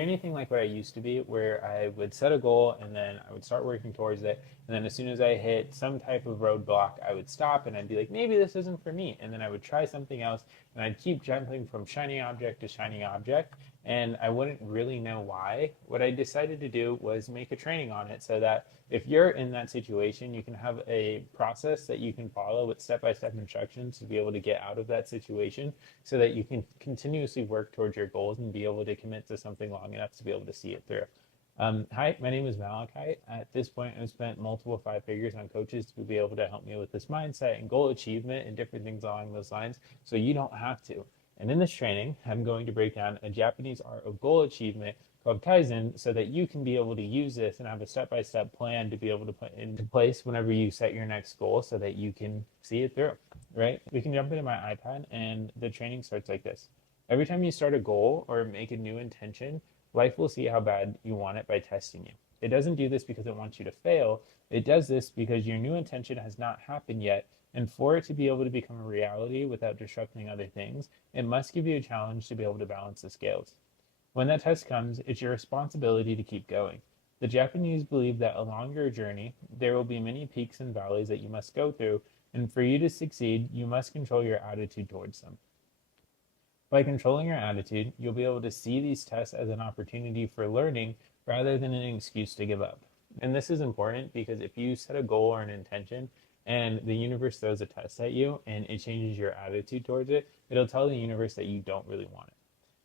anything like what I used to be, where I would set a goal and then I would start working towards it. And then as soon as I hit some type of roadblock, I would stop and I'd be like, maybe this isn't for me. And then I would try something else and I'd keep jumping from shiny object to shiny object. And I wouldn't really know why. What I decided to do was make a training on it so that if you're in that situation, you can have a process that you can follow with step by step instructions to be able to get out of that situation so that you can continuously work towards your goals and be able to commit to something long enough to be able to see it through. Hi, my name is Malachi. At this point, I've spent multiple five figures on coaches to be able to help me with this mindset and goal achievement and different things along those lines, so you don't have to. And in this training, I'm going to break down a Japanese art of goal achievement called Kaizen so that you can be able to use this and have a step by step plan to be able to put into place whenever you set your next goal so that you can see it through, right? We can jump into my iPad and the training starts like this. Every time you start a goal or make a new intention, life will see how bad you want it by testing you. It doesn't do this because it wants you to fail. It does this because your new intention has not happened yet. And for it to be able to become a reality without disrupting other things, it must give you a challenge to be able to balance the scales. When that test comes, it's your responsibility to keep going. The Japanese believe that along your journey, there will be many peaks and valleys that you must go through, and for you to succeed, you must control your attitude towards them. By controlling your attitude, you'll be able to see these tests as an opportunity for learning rather than an excuse to give up. And this is important because if you set a goal or an intention and the universe throws a test at you and it changes your attitude towards it, it'll tell the universe that you don't really want it.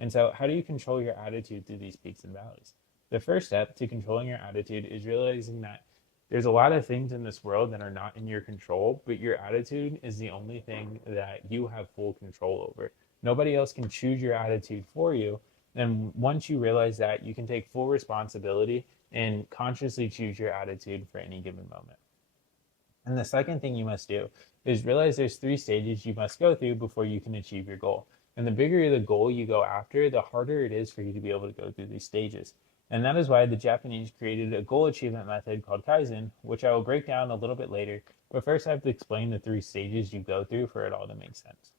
And so, how do you control your attitude through these peaks and valleys? The first step to controlling your attitude is realizing that there's a lot of things in this world that are not in your control, but your attitude is the only thing that you have full control over. Nobody else can choose your attitude for you. And once you realize that, you can take full responsibility and consciously choose your attitude for any given moment. And the second thing you must do is realize there's three stages you must go through before you can achieve your goal. And the bigger the goal you go after, the harder it is for you to be able to go through these stages. And that is why the Japanese created a goal achievement method called Kaizen, which I will break down a little bit later. But first, I have to explain the three stages you go through for it all to make sense.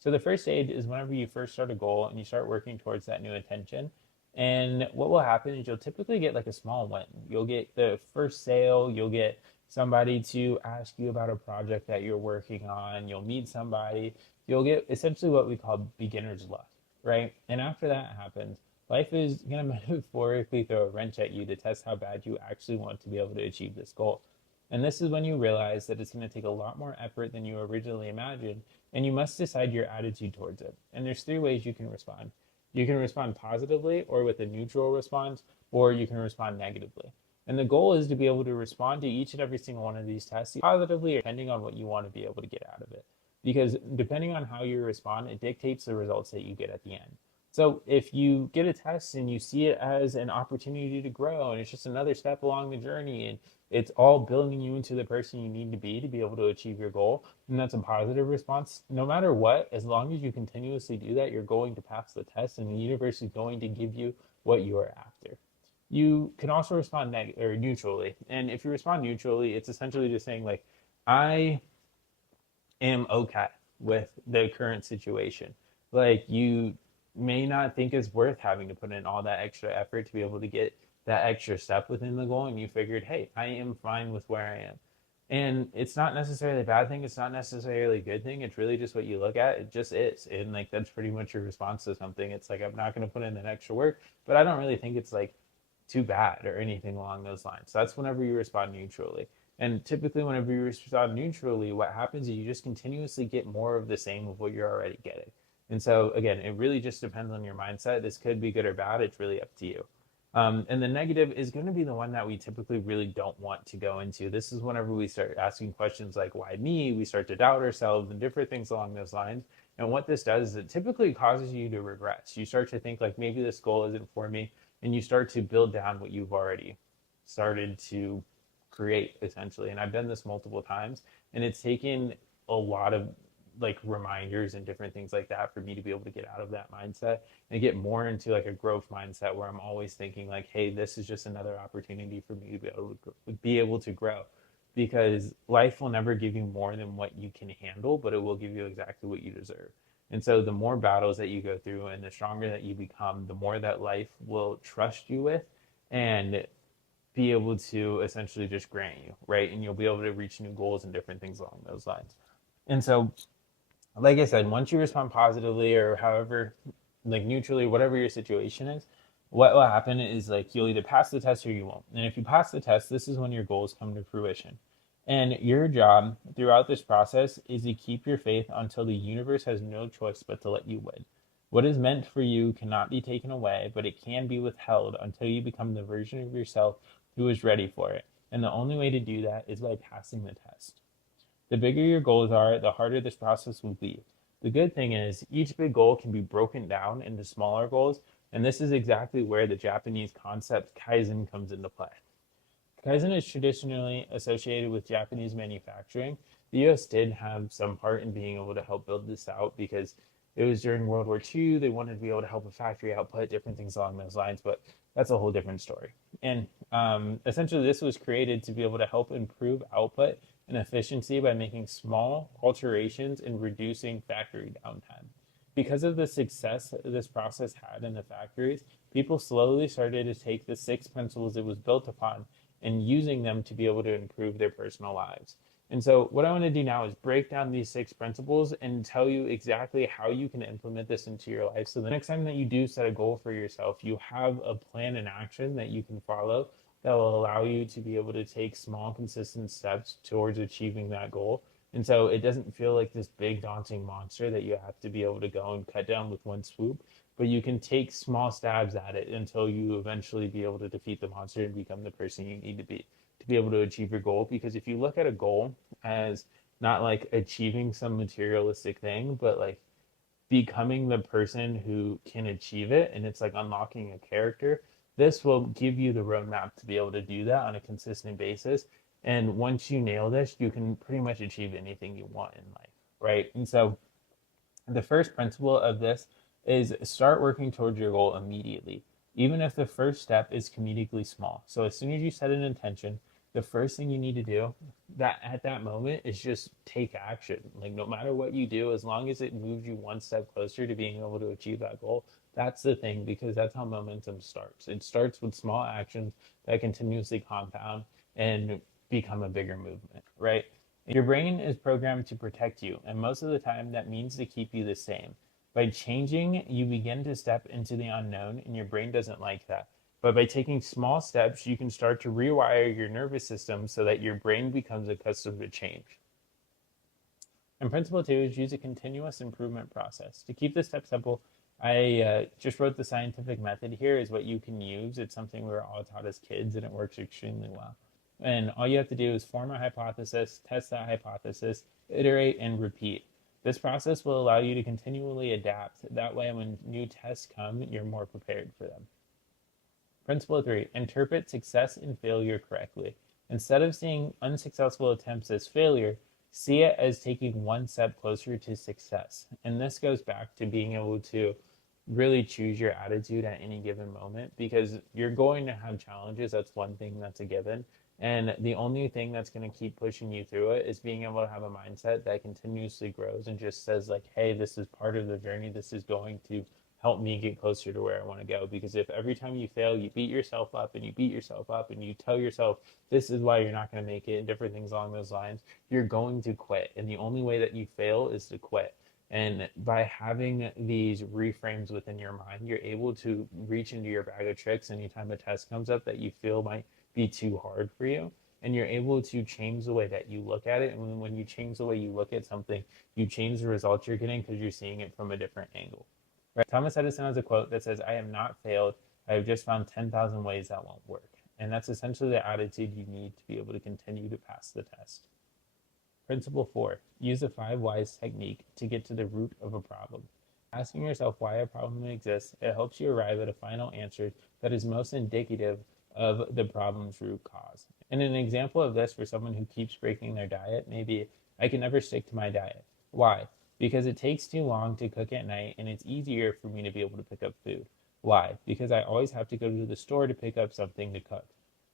So the first stage is whenever you first start a goal and you start working towards that new intention. And what will happen is you'll typically get like a small win. You'll get the first sale, you'll get somebody to ask you about a project that you're working on, you'll meet somebody, you'll get essentially what we call beginner's luck, right? And after that happens, life is going to metaphorically throw a wrench at you to test how bad you actually want to be able to achieve this goal. And this is when you realize that it's going to take a lot more effort than you originally imagined, and you must decide your attitude towards it. And there's three ways you can respond. You can respond positively or with a neutral response, or you can respond negatively. And the goal is to be able to respond to each and every single one of these tests positively, depending on what you want to be able to get out of it. Because depending on how you respond, it dictates the results that you get at the end. So if you get a test and you see it as an opportunity to grow and it's just another step along the journey and it's all building you into the person you need to be able to achieve your goal, and that's a positive response. No matter what, as long as you continuously do that, you're going to pass the test and the universe is going to give you what you are after. You can also respond or neutrally. And if you respond neutrally, it's essentially just saying like, I am okay with the current situation. Like you may not think it's worth having to put in all that extra effort to be able to get that extra step within the goal, and you figured, hey, I am fine with where I am. And it's not necessarily a bad thing, it's not necessarily a good thing, it's really just what you look at. It just is. And like that's pretty much your response to something. It's like I'm not going to put in that extra work, but I don't really think it's like too bad or anything along those lines. So that's whenever you respond neutrally. And typically, whenever you respond neutrally, what happens is you just continuously get more of the same of what you're already getting. And so, again, it really just depends on your mindset. This could be good or bad. It's really up to you. And the negative is going to be the one that we typically really don't want to go into. This is whenever we start asking questions like, why me? We start to doubt ourselves and different things along those lines. And what this does is it typically causes you to regress. You start to think like maybe this goal isn't for me, and you start to build down what you've already started to create, essentially. And I've done this multiple times, and it's taken a lot of like reminders and different things like that for me to be able to get out of that mindset and get more into like a growth mindset where I'm always thinking like, hey, this is just another opportunity for me to be able to grow, because life will never give you more than what you can handle, but it will give you exactly what you deserve. And so the more battles that you go through and the stronger that you become, the more that life will trust you with and be able to essentially just grant you, right? And you'll be able to reach new goals and different things along those lines. And so, like I said, once you respond positively or however, like neutrally, whatever your situation is, what will happen is like you'll either pass the test or you won't. And if you pass the test, this is when your goals come to fruition. And your job throughout this process is to keep your faith until the universe has no choice but to let you win. What is meant for you cannot be taken away, but it can be withheld until you become the version of yourself who is ready for it. And the only way to do that is by passing the test. The bigger your goals are, the harder this process will be. The good thing is, each big goal can be broken down into smaller goals, and this is exactly where the Japanese concept Kaizen comes into play. Kaizen is traditionally associated with Japanese manufacturing. The US did have some part in being able to help build this out because it was during World War II. They wanted to be able to help a factory output, different things along those lines, but that's a whole different story. And essentially, this was created to be able to help improve output and efficiency by making small alterations and reducing factory downtime. Because of the success this process had in the factories, people slowly started to take the six principles it was built upon and using them to be able to improve their personal lives. And so, what I want to do now is break down these six principles and tell you exactly how you can implement this into your life. So, the next time that you do set a goal for yourself, you have a plan and action that you can follow that will allow you to be able to take small, consistent steps towards achieving that goal. And so, it doesn't feel like this big, daunting monster that you have to be able to go and cut down with one swoop, but you can take small stabs at it until you eventually be able to defeat the monster and become the person you need to be able to achieve your goal. Because if you look at a goal as not like achieving some materialistic thing, but like becoming the person who can achieve it, and it's like unlocking a character, this will give you the roadmap to be able to do that on a consistent basis. And once you nail this, you can pretty much achieve anything you want in life, right? And so the first principle of this is start working towards your goal immediately, even if the first step is comedically small. So as soon as you set an intention, the first thing you need to do that at that moment is just take action. Like no matter what you do, as long as it moves you one step closer to being able to achieve that goal, that's the thing, because that's how momentum starts. It starts with small actions that continuously compound and become a bigger movement, right? Your brain is programmed to protect you, and most of the time that means to keep you the same. By changing, you begin to step into the unknown, and your brain doesn't like that. But by taking small steps, you can start to rewire your nervous system so that your brain becomes accustomed to change. And principle two is use a continuous improvement process. To keep this step simple, I just wrote the scientific method here is what you can use. It's something we were all taught as kids, and it works extremely well. And all you have to do is form a hypothesis, test that hypothesis, iterate, and repeat. This process will allow you to continually adapt. That way, when new tests come, you're more prepared for them. Principle three, interpret success and failure correctly. Instead of seeing unsuccessful attempts as failure, see it as taking one step closer to success. And this goes back to being able to really choose your attitude at any given moment, because you're going to have challenges. That's one thing that's a given. And the only thing that's going to keep pushing you through it is being able to have a mindset that continuously grows and just says, like, hey, this is part of the journey. This is going to help me get closer to where I want to go. Because if every time you fail, you beat yourself up and you beat yourself up and you tell yourself this is why you're not going to make it and different things along those lines, you're going to quit. And the only way that you fail is to quit. And by having these reframes within your mind, you're able to reach into your bag of tricks anytime a test comes up that you feel might be too hard for you. And you're able to change the way that you look at it. And when you change the way you look at something, you change the results you're getting because you're seeing it from a different angle. Right? Thomas Edison has a quote that says, "I have not failed. I have just found 10,000 ways that won't work." And that's essentially the attitude you need to be able to continue to pass the test. Principle four, use the 5 whys technique to get to the root of a problem. Asking yourself why a problem exists, it helps you arrive at a final answer that is most indicative of the problem's root cause. And an example of this for someone who keeps breaking their diet may be, I can never stick to my diet. Why? Because it takes too long to cook at night and it's easier for me to be able to pick up food. Why? Because I always have to go to the store to pick up something to cook.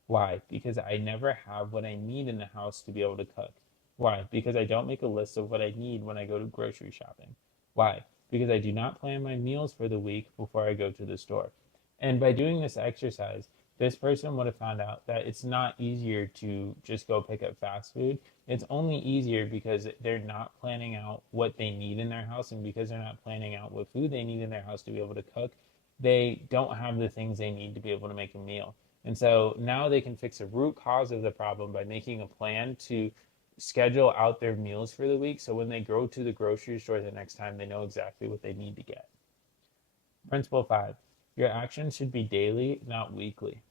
Why? Because I never have what I need in the house to be able to cook. Why? Because I don't make a list of what I need when I go to grocery shopping. Why? because I do not plan my meals for the week before I go to the store. And by doing this exercise, this person would have found out that it's not easier to just go pick up fast food. It's only easier because they're not planning out what they need in their house. And because they're not planning out what food they need in their house to be able to cook, they don't have the things they need to be able to make a meal. And so now they can fix the root cause of the problem by making a plan to schedule out their meals for the week. So when they go to the grocery store the next time, they know exactly what they need to get. Principle 5. Your actions should be daily, not weekly.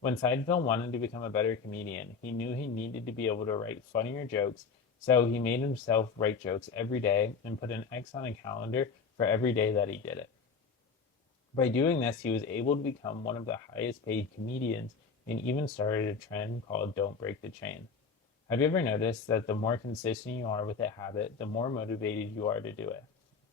When Seinfeld wanted to become a better comedian, he knew he needed to be able to write funnier jokes, so he made himself write jokes every day and put an X on a calendar for every day that he did it. By doing this, he was able to become one of the highest paid comedians and even started a trend called Don't Break the Chain. Have you ever noticed that the more consistent you are with a habit, the more motivated you are to do it?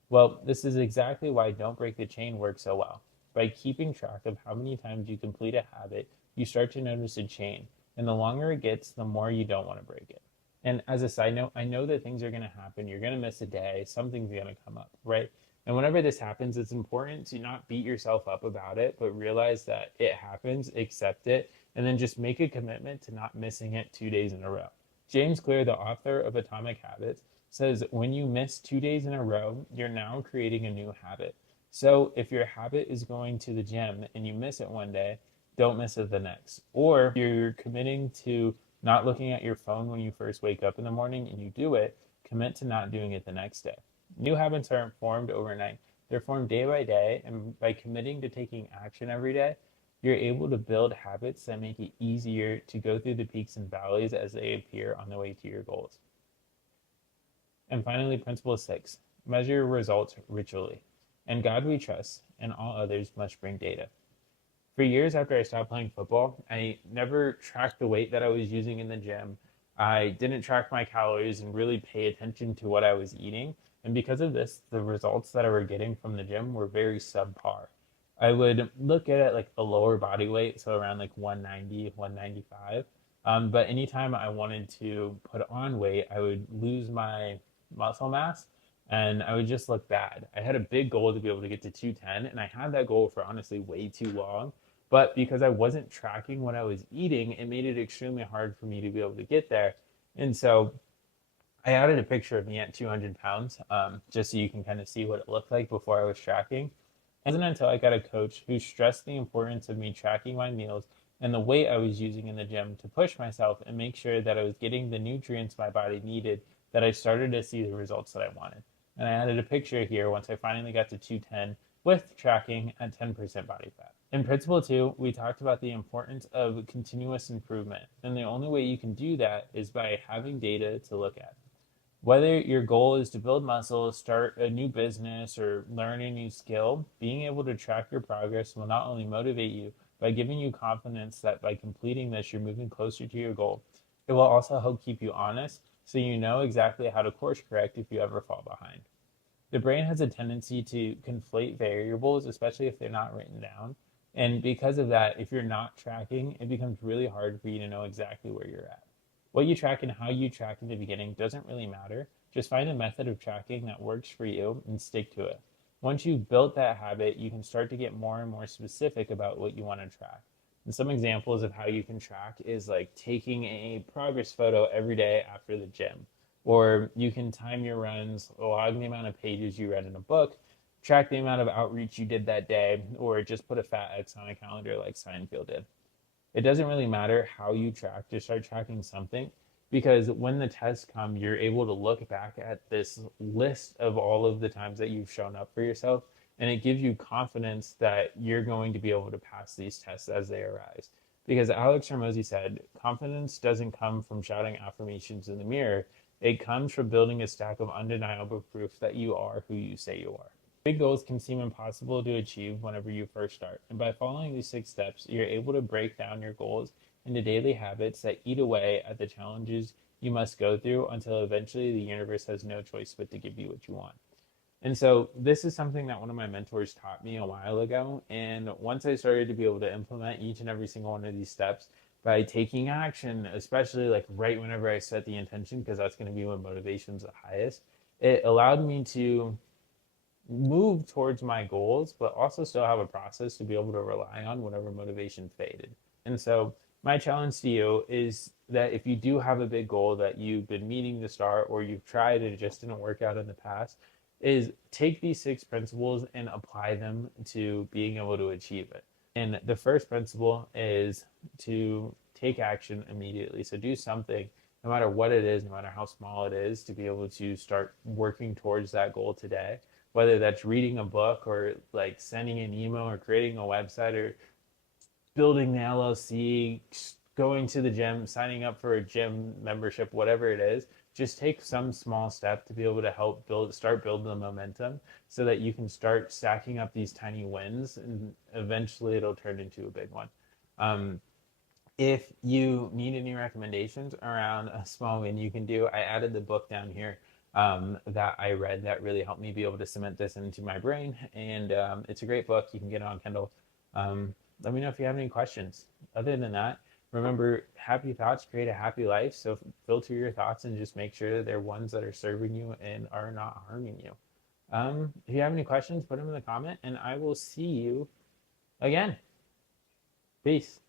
Well, this is exactly why Don't Break the Chain works so well. By keeping track of how many times you complete a habit, you start to notice a chain. And the longer it gets, the more you don't want to break it. And as a side note, I know that things are going to happen. You're going to miss a day. Something's going to come up, right? And whenever this happens, it's important to not beat yourself up about it, but realize that it happens, accept it, and then just make a commitment to not missing it 2 days in a row. James Clear, the author of Atomic Habits, says when you miss 2 days in a row, you're now creating a new habit. So if your habit is going to the gym and you miss it one day, don't miss it the next. Or if you're committing to not looking at your phone when you first wake up in the morning and you do it, commit to not doing it the next day. New habits aren't formed overnight. They're formed day by day, and by committing to taking action every day, you're able to build habits that make it easier to go through the peaks and valleys as they appear on the way to your goals. And finally, principle 6, measure your results ritually. In God we trust, and all others must bring data. For years after I stopped playing football, I never tracked the weight that I was using in the gym. I didn't track my calories and really pay attention to what I was eating. And because of this, the results that I were getting from the gym were very subpar. I would look at it like a lower body weight, so around like 190, 195. But anytime I wanted to put on weight, I would lose my muscle mass and I would just look bad. I had a big goal to be able to get to 210, and I had that goal for honestly way too long. But because I wasn't tracking what I was eating, it made it extremely hard for me to be able to get there. And so I added a picture of me at 200 pounds, just so you can kind of see what it looked like before I was tracking. It wasn't until I got a coach who stressed the importance of me tracking my meals and the weight I was using in the gym to push myself and make sure that I was getting the nutrients my body needed that I started to see the results that I wanted. And I added a picture here once I finally got to 210 with tracking at 10% body fat. In principle 2, we talked about the importance of continuous improvement. And the only way you can do that is by having data to look at. Whether your goal is to build muscle, start a new business, or learn a new skill, being able to track your progress will not only motivate you by giving you confidence that by completing this, you're moving closer to your goal, it will also help keep you honest so you know exactly how to course correct if you ever fall behind. The brain has a tendency to conflate variables, especially if they're not written down. And because of that, if you're not tracking, it becomes really hard for you to know exactly where you're at. What you track and how you track in the beginning doesn't really matter. Just find a method of tracking that works for you and stick to it. Once you've built that habit, you can start to get more and more specific about what you want to track. And some examples of how you can track is like taking a progress photo every day after the gym. Or you can time your runs, log the amount of pages you read in a book, track the amount of outreach you did that day, or just put a fat X on a calendar like Seinfeld did. It doesn't really matter how you track, just start tracking something, because when the tests come, you're able to look back at this list of all of the times that you've shown up for yourself, and it gives you confidence that you're going to be able to pass these tests as they arise. Because Alex Hormozi said, confidence doesn't come from shouting affirmations in the mirror, it comes from building a stack of undeniable proof that you are who you say you are. Big goals can seem impossible to achieve whenever you first start, and by following these 6 steps, you're able to break down your goals into daily habits that eat away at the challenges you must go through until eventually the universe has no choice but to give you what you want. And so this is something that one of my mentors taught me a while ago, and once I started to be able to implement each and every single one of these steps by taking action, especially like right whenever I set the intention, because that's going to be when motivation's the highest, it allowed me to move towards my goals, but also still have a process to be able to rely on whenever motivation's faded. And so my challenge to you is that if you do have a big goal that you've been meaning to start or you've tried and it just didn't work out in the past, is take these 6 principles and apply them to being able to achieve it. And the first principle is to take action immediately. So do something, no matter what it is, no matter how small it is, to be able to start working towards that goal today. Whether that's reading a book or like sending an email or creating a website or building the LLC, going to the gym, signing up for a gym membership, whatever it is, just take some small step to be able to help start building the momentum so that you can start stacking up these tiny wins and eventually it'll turn into a big one. Um, if you need any recommendations around a small win you can do, I added the book down here that I read that really helped me be able to cement this into my brain. And it's a great book. You can get it on Kindle. Let me know if you have any questions. Other than that, remember, happy thoughts create a happy life. So filter your thoughts and just make sure that they're ones that are serving you and are not harming you. If you have any questions, put them in the comment and I will see you again. Peace.